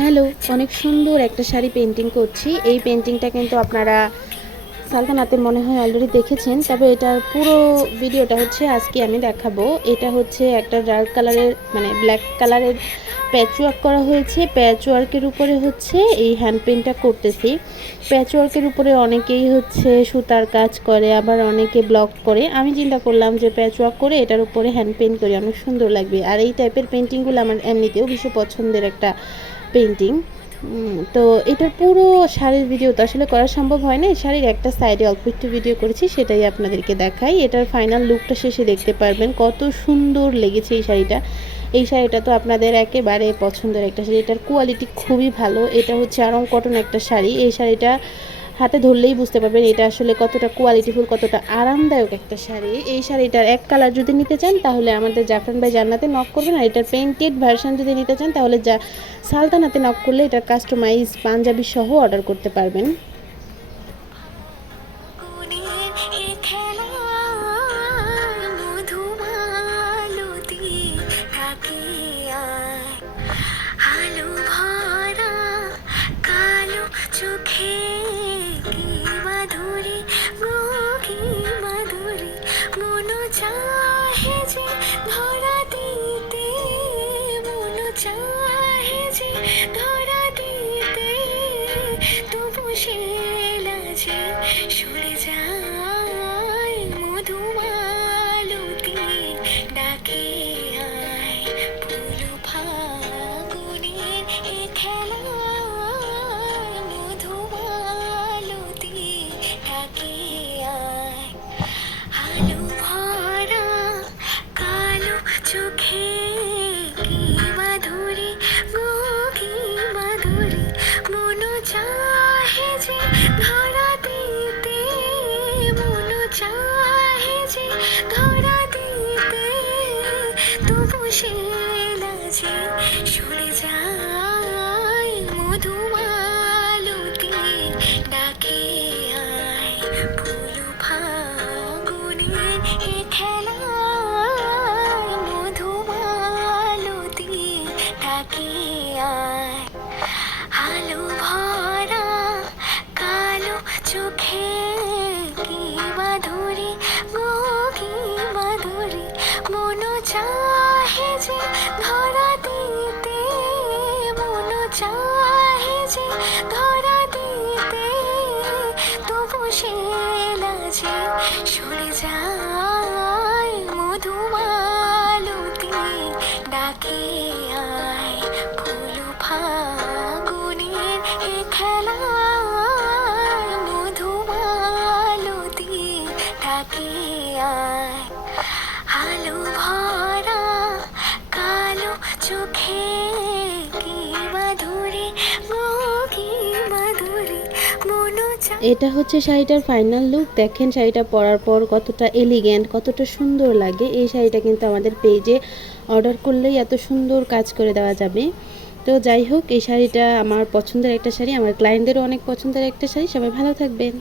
Hello, অনেক সুন্দর একটা শাড়ি পেন্টিং করছি। এই পেন্টিংটা কিন্তু আপনারা সালতানাতে মনে হয় অলরেডি দেখেছেন, তবে এটার পুরো ভিডিওটা হচ্ছে আজকে আমি দেখাবো। এটা হচ্ছে একটা ডার্ক কালারের মানে ব্ল্যাক কালারের প্যাচওয়ার্ক করা হয়েছে। প্যাচওয়ার্কের উপরে হচ্ছে এই হ্যান্ড পেন্টটা করতেছি। প্যাচওয়ার্কের উপরে অনেকেই হচ্ছে সুতার কাজ করে, আবার অনেকে ব্লক করে। আমি চিন্তা করলাম যে প্যাচওয়ার্ক করে এটার উপরে হ্যান্ড পেন্ট করি, অনেক সুন্দর লাগবে। আর এই টাইপের পেন্টিংগুলো আমার এমনিতেও ভীষণ পছন্দের একটা পেন্টিং তো এটার পুরো শাড়ির ভিডিও তো আসলে করা সম্ভব হয় না শাড়ির একটা সাইডে অল্প একটু ভিডিও করেছি, সেটাই আপনাদেরকে দেখাই। এটার ফাইনাল লুকটা শেষে দেখতে পারবেন কত সুন্দর লেগেছে এই শাড়িটা। এই শাড়িটা তো আপনাদের একেবারে পছন্দের একটা শাড়ি। এটার কোয়ালিটি খুবই ভালো। এটা হচ্ছে আরং কটন একটা শাড়ি। এই শাড়িটা হাতে ধরলেই বুঝতে পারবেন এটা আসলে কতটা কোয়ালিটিফুল কতটা আরামদায়ক একটা শাড়ি। এই শাড়িটার এক কালার যদি নিতে চান, তাহলে আমাদের জাফরান ভাই জান্নাতে নক করবেন। আর এটার পেন্টেড ভার্সান যদি নিতে চান, তাহলে যা সালতানাতে নক করলে এটার কাস্টমাইজ পাঞ্জাবি সহ অর্ডার করতে পারবেন। লাজে সরে যায় চোখে কি মাধুরী, গো কি মাধুরী? মন চাহে যে ধরা দিতে, মন চাহে যে ধরা দিতে। তবু সে লাজে সরে যায় মধুমালতী, ডাকে এটা হচ্ছে শাড়িটার ফাইনাল লুক দেখেন শাড়িটা পরার পর কতটা এলিগেন্ট কতটা সুন্দর লাগে। এই শাড়িটা কিন্তু আমাদের পেজে অর্ডার করলেই এত সুন্দর কাজ করে দেওয়া যাবে। তো যাই হোক, এই শাড়িটা আমার পছন্দের একটা শাড়ি। আমার ক্লায়েন্টদেরও অনেক পছন্দের একটা শাড়ি। সবাই ভালো থাকবেন।